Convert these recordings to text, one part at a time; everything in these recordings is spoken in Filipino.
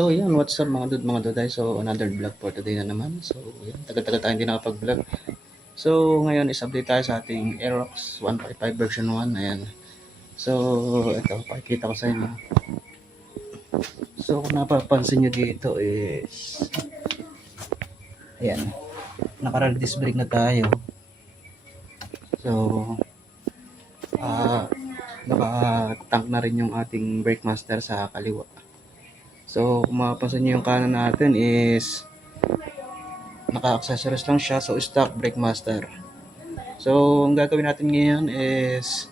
So yan, what's up mga dud mga duday? So another vlog for today na naman. So yan, tagal-tagal tayo hindi nakapag-vlog. So ngayon is update tayo sa ating Aerox 155 version 1. Ayan. So ito, pakikita ko sa inyo. So kung napapansin nyo dito is ayan, naka-release brake na tayo. So naka-tank na rin yung ating brake master sa kaliwa. So kung mapapansin nyo yung kanan natin is naka-accessories lang siya, so stock brake master. So ang gagawin natin ngayon is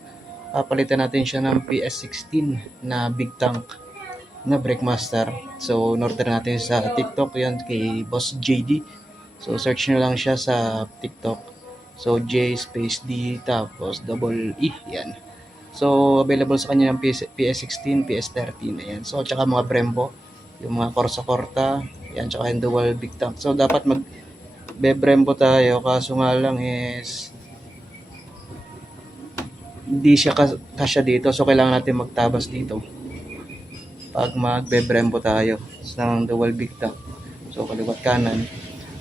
papalitan natin siya ng PS16 na big tank na brake master. So in-order natin sa TikTok yan kay Boss JD. So search nyo lang siya sa TikTok. So J space D tapos double E yan. So available sa kanya ng PS16, PS13 ayan. So tsaka mga Brembo, yung mga Corsa Corta, yan tsaka yung dual big tank. So dapat Brembo tayo, kaso nga lang is hindi siya kasya dito, so kailangan natin magtabas dito pag magbe-Brembo tayo ng dual big tank. So kaliwat kanan.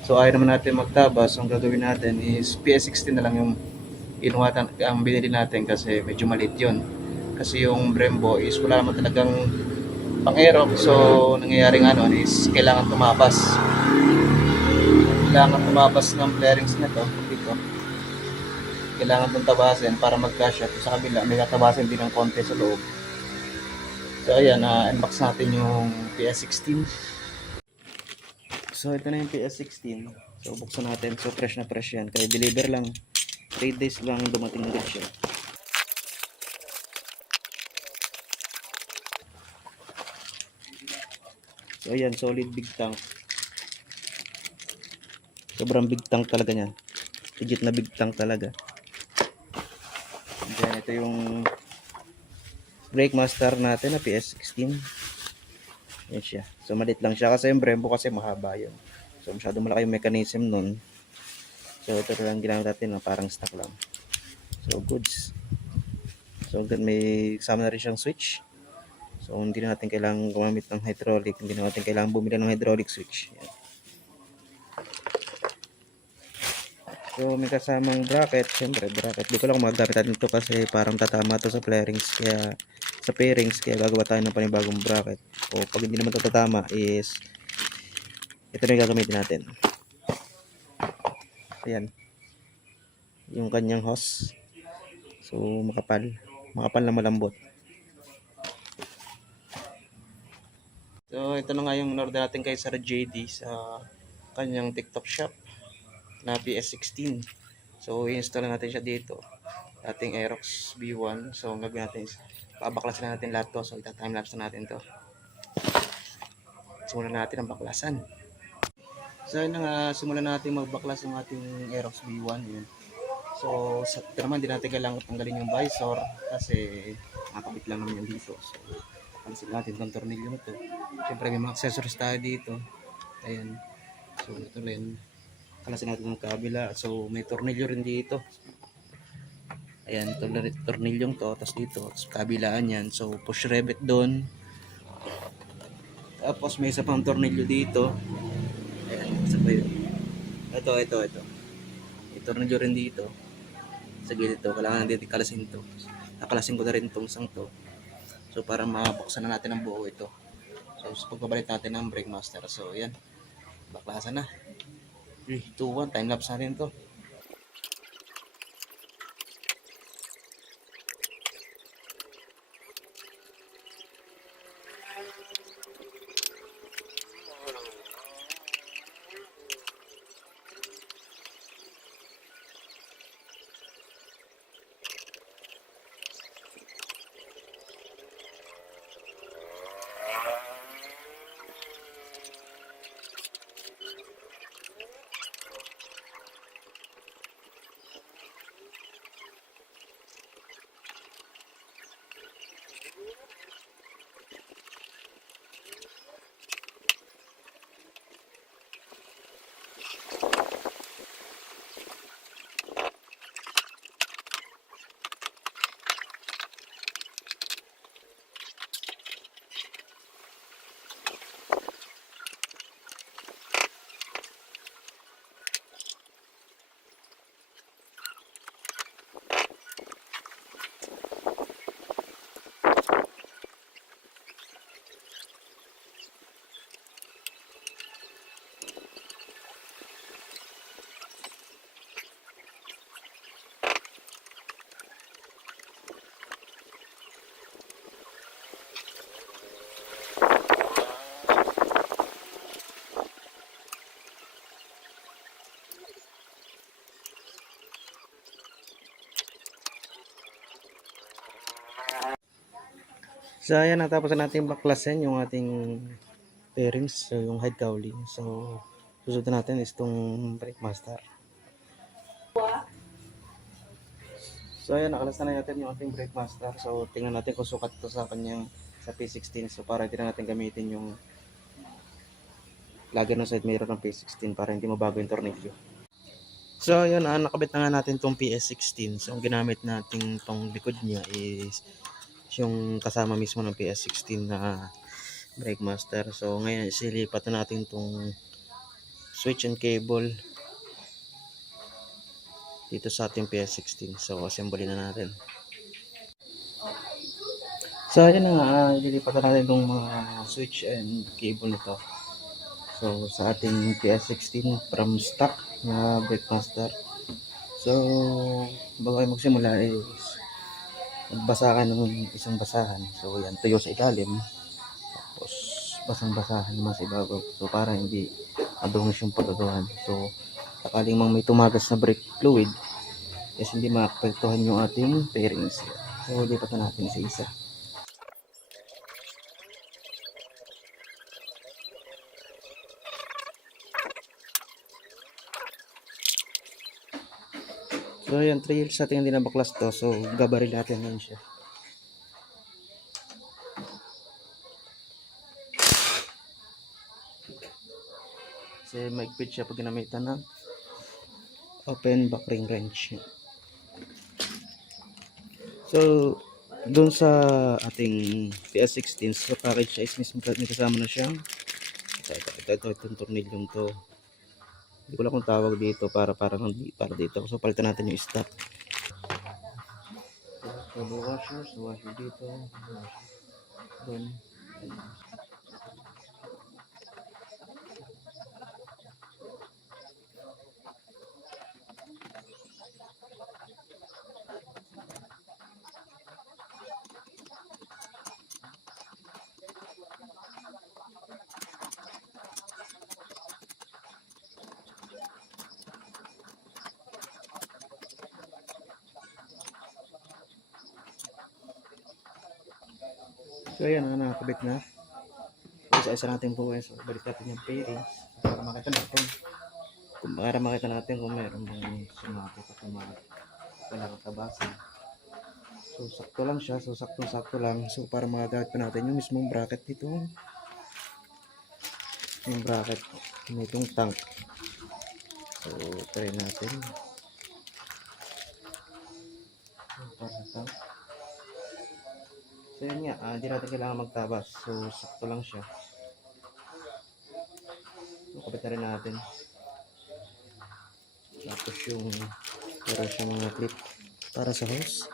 So ayaw naman natin magtabas, so ang gagawin natin is PS16 na lang yung ang binili natin kasi medyo maliit yun. Kasi yung Brembo is wala naman talagang pang-aerox, so nangyayaring is kailangan tumabas ng flarings na to dito. Kailangan itong tabasin para magkasya. Sa kabila may tatabasin din ng konti sa loob. So ayan, unbox natin yung PS16. So ito na yung PS16. So buksan natin. So fresh na fresh yan. Kaya deliver lang. 3 days lang dumating agad siya. So ayan, solid big tank. Sobrang big tank talaga niyan. Legit na big tank talaga. And then ito yung brake master natin na PS16. Yan siya. So maliit lang siya kasi yung Brembo kasi mahaba yun. So masyado malaki yung mechanism nun. So ito lang ginamit natin na parang stock lang. So goods. So may kasama na rin siyang switch. So hindi na natin kailangan gumamit ng hydraulic. Hindi na natin kailangan bumili ng hydraulic switch. Yan. So may kasamang bracket. Siyempre bracket. Di ko lang magagamit natin ito kasi parang tatama to sa flarings. Kaya sa pairings. Kaya gagawa tayo ng panibagong bracket. O pag hindi naman ito tatama is ito na yung gagamitin natin. Ayan. Yung kanyang hose. So makapal na malambot. So ito na nga yung order natin kay Sir JD sa kanyang TikTok shop na PS16. So i-install natin siya dito. Ating Aerox B1. So ang gagawin natin is babaklasin natin lahat to. So ita-timelapse na natin to. Simulan natin ang baklasan. So yun nga, simulan natin magbaklas ng ating Aerox B1. Yun. So ito naman din natin kailangan tanggalin yung visor kasi nakakabit lang naman yan dito. So alisin natin itong tornilyo na to. Siyempre may mga accessories tayo dito. Ayan. So ito rin. Kalasin natin ng kabila. So may tornilyo rin dito. Ayan, tornilyong to. Tapos dito. Tapos kabilaan yan. So push revet doon. Tapos may isa pang tornilyo dito. Ayan, isa pa yun. Ito. May tornilyo rin dito. Sa gilid to. Kailangan natin kalasin to. Nakalasin ko na rin itong isang to. So para mabuksan na natin ang buo ito. So pagbabalik natin ang brake master. So yan. Baklasan na. 3, 2, 1. Time lapse natin to. So ayan, natapos na natin baklasin yung ating bearings, so yung head cowling. So susunod natin is itong brake master. So ayan, nakalas na natin yung ating brake master. So tingnan natin kung sukat ito sa kanyang sa P16. So para hindi na natin gamitin yung lagyan ng side mirror ng P16 para hindi mabago yung tornilyo. So yun, nakabit na nga natin itong PS16. So ang ginamit natin itong likod niya is yung kasama mismo ng PS16 na brake master. So ngayon isilipat na natin itong switch and cable dito sa ating PS16. So assembly na natin. So ayun na, ililipat na natin itong mga switch and cable nito. So sa ating PS16 from stock na brake master. So bago kayo magsimula is magbasa ka ng isang basahan. So yan, tuyo sa ilalim. Tapos basang-basahan naman sa ibabaw. So para hindi madungis yung pagkagawan. So sakaling mang may tumagas na brake fluid is hindi maapektuhan yung ating bearings. So lipat na natin isa-isa. So yan, trail sa ating hindi na baklas to. So gabaril natin ngayon siya. Kasi maigpit siya pag ginamitan ng open back ring wrench. So doon sa ating PS16 so package siya is mismo may kasama na siyang itong tornilyong to. Hindi ko lang kung tawag dito para dito. So palitan natin yung stop. So washer dito. Doon. So ayan, nakakabit na. Isa-isa natin po so balik natin yung bearings para makita natin kung meron bang sumakot at kailangan tabasan. So sakto lang siya, so sakto lang. So para magagamit pa natin yung mismong bracket dito. Yung bracket nitong tank. So try natin. So para tank. So yun nga, hindi natin kailangan magtabas. So sakto lang siya. So kapit na rin natin. Tapos yung meron siya mga clip para sa hose.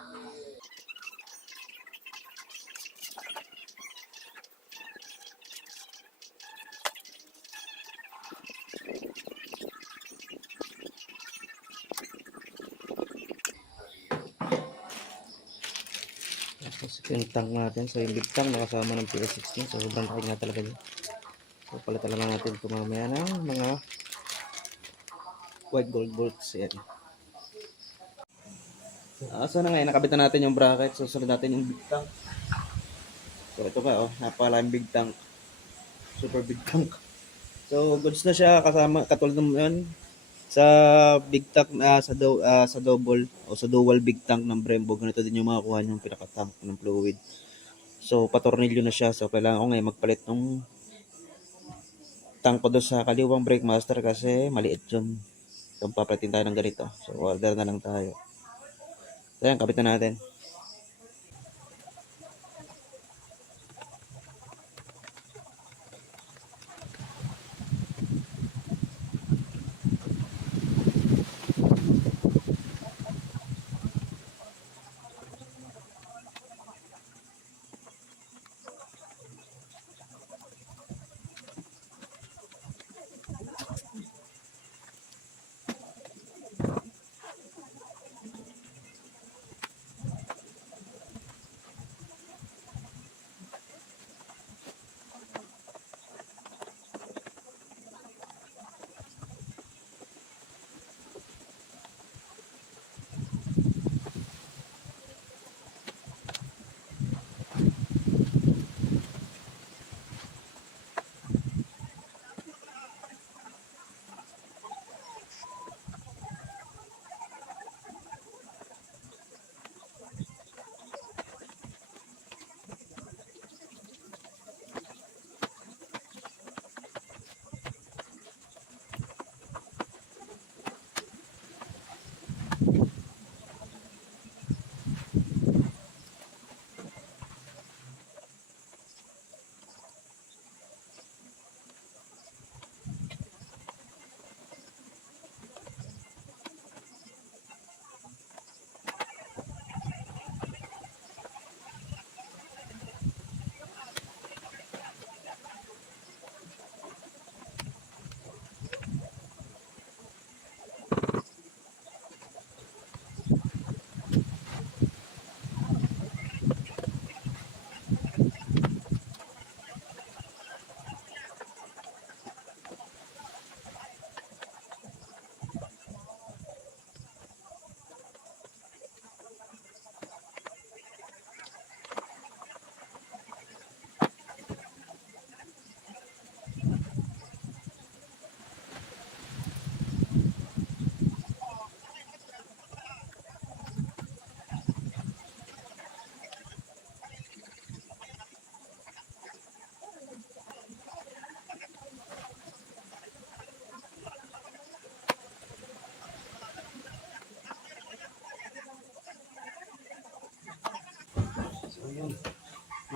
Tapos yung tank natin, so yung big tank nakasama ng PS16, so sobrang laki nga talaga yun. So palitan naman natin ito mamaya ng mga white gold bolts yan. So na ngayon, nakabit na natin yung bracket, so sunod natin yung big tank. So ito pa, napakalaming big tank, super big tank. So goods na siya, kasama katulad ng yun sa big tank, sa double o sa dual big tank ng Brembo. Ganito din yung makakuha yung pinaka-tank ng fluid. So patornilyo na siya, so kailangan ko ngayon magpalit ng tank ko doon sa kaliwang brake master kasi maliit yun. So papalitin tayo ng ganito, so order na lang tayo. So yan, kabit na natin.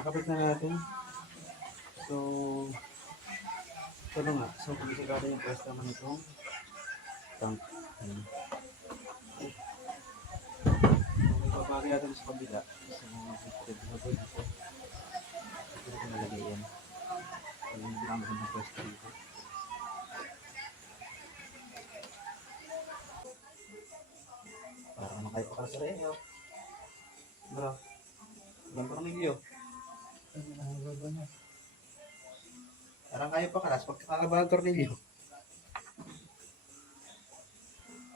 Kakabit na natin. So, ito na nga. So, pag-sigado yung pwesto naman itong tank. Ayan. So, babagay natin sa kabila. So, ito ko nalagay yan. So, yung lang ng pwesto dito. Para makayo ka sa reyo. Bro, ganito ng iyo. Parang kayo pa kalas pagkakabang tornilyo.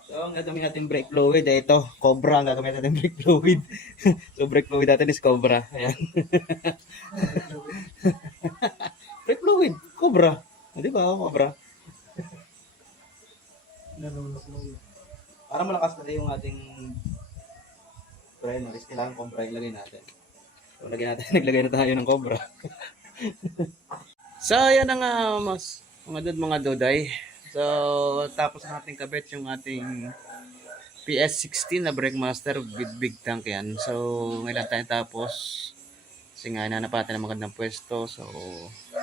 So, ang gagawin natin brake fluid ay ito. Cobra ang gagawin natin brake fluid. So, brake fluid natin is Cobra. Ayan. Brake fluid, Cobra. Di ba? Cobra. Para malakas na yung ating preno, is kailangan Cobra ilagay natin. So, naglagay na tayo ng Cobra. So, ayan na nga, mga duday. So, tapos natin kabit yung ating PS16 na Brake Master with big tank yan. So, ngayon tayo tapos. Kasi nga, nanapatan ng magandang pwesto. So,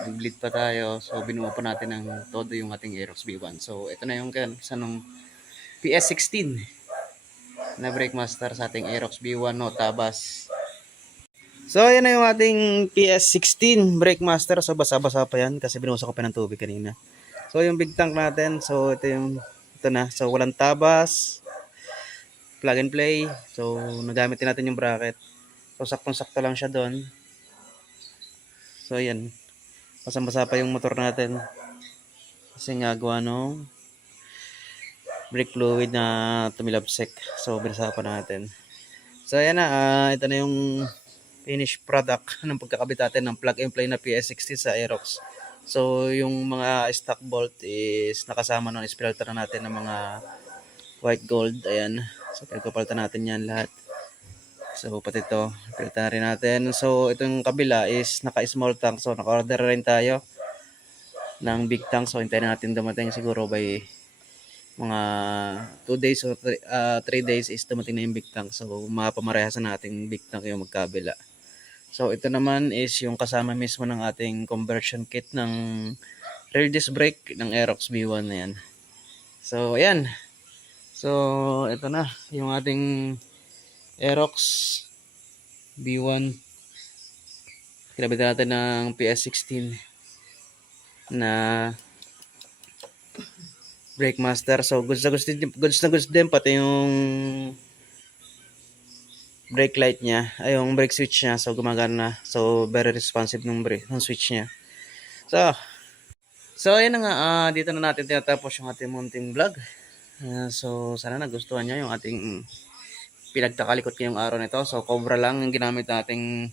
nag-bleed pa tayo. So, binuha pa natin ng todo yung ating Aerox B1. So, ito na yung sa nung PS16 na Brake Master sa ating Aerox B1 no, tabas. So, ayan na yung ating PS16 Brake Master. So, basa-basa pa yan kasi binuhusan ko pa ng tubig kanina. So, yung big tank natin. So, ito na. So, walang tabas. Plug and play. So, nagamit din natin yung bracket. So, saktong-sakto lang siya doon. So, ayan. Basang-basa pa yung motor natin. Kasi nga gawa nung brake fluid na tumilapsek. So, binasa pa natin. So, ayan na. Ito na yung finished product ng pagkakabit natin ng plug and play na PS60 sa Aerox. So, yung mga stock bolt is nakasama ng filter na natin ng mga white gold. Ayan. So, pinagpapalitan natin yan lahat. So, pati ito, filter na rin natin. So, itong kabila is naka-small tank. So, naka-order rin tayo ng big tank. So, hintayin natin dumating siguro by mga 2 days or 3 days is dumating na yung big tank. So, mapamarehas na natin big tank yung magkabila. So, ito naman is yung kasama mismo ng ating conversion kit ng rear disc brake ng Aerox B1 na yan. So, ayan. So, ito na yung ating Aerox B1. Kinabit natin ng PS16 na Brake Master. So, goods na goods din pati yung brake light niya, ay yung brake switch niya. So, gumagana na. So, very responsive ng switch niya. So, ayun na nga. Dito na natin tinatapos yung ating munting vlog. So, sana nagustuhan niyo yung ating pinagtakalikot ngayong araw nito. So, Cobra lang yung ginamit nating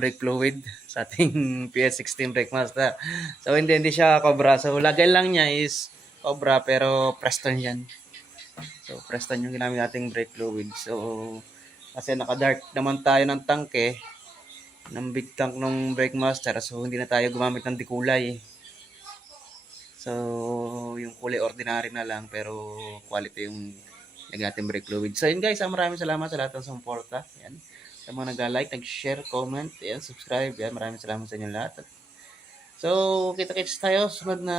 brake fluid sa ating PS16 Brake Master. So, hindi siya Cobra. So, lagay lang niya is Cobra pero Preston yan. So, Preston yung ginamit nating brake fluid. So, kasi naka-dark naman tayo ng tanke ng big tank ng Brake Master. So, hindi na tayo gumamit ng dikulay. So, yung kulay ordinary na lang pero quality yung natin brake fluid. So, yun guys, maraming salamat sa lahat ng suporta. Yan. Sa mga nag-like, nag-share, comment, yan, subscribe. Yan, maraming salamat sa inyo lahat. So, kita-kits tayo sunod na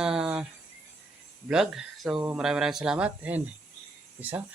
vlog. So, maraming salamat and peace out.